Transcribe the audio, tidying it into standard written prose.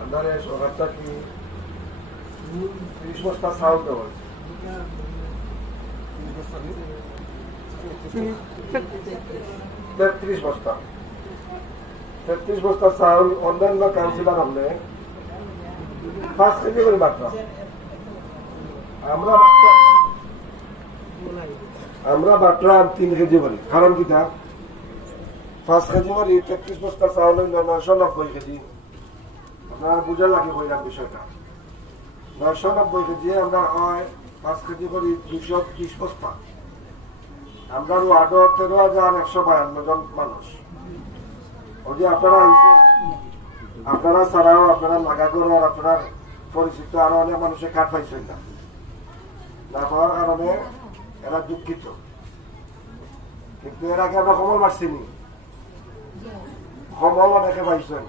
আপনার সরকারটা কি 30 বস্তা চাউল দেওয়া হয়েছে? 33 বস্তা 33 বস্তা চাউল অন্যান্য কাউন্সিলর হলে 5 কেজি করে বাটলাম। আমরা বাটলাম 3 কেজি করে। কারণ কি তা 5 কেজি করে 33 বস্তা চাউল হইল 990 কেজি। আপনারা বুঝার লাগে বললাম বিষয়টা। 990 কেজি আমরা হয় 5 কেজি করে 230 বস্তা। আমরা ওয়ার্ড 13,152 জন মানুষ। ওই যে আপনারা ছাড়াও আপনারা লাগাগড় আপনার পরিচিত আরো অনেক মানুষের কার্ড পাইছেন না পাওয়ার কারণে এরা দুঃখিত। কিন্তু এর আগে আমরা খবর পাচ্ছিনি, খবর অনেকে পাইছেন।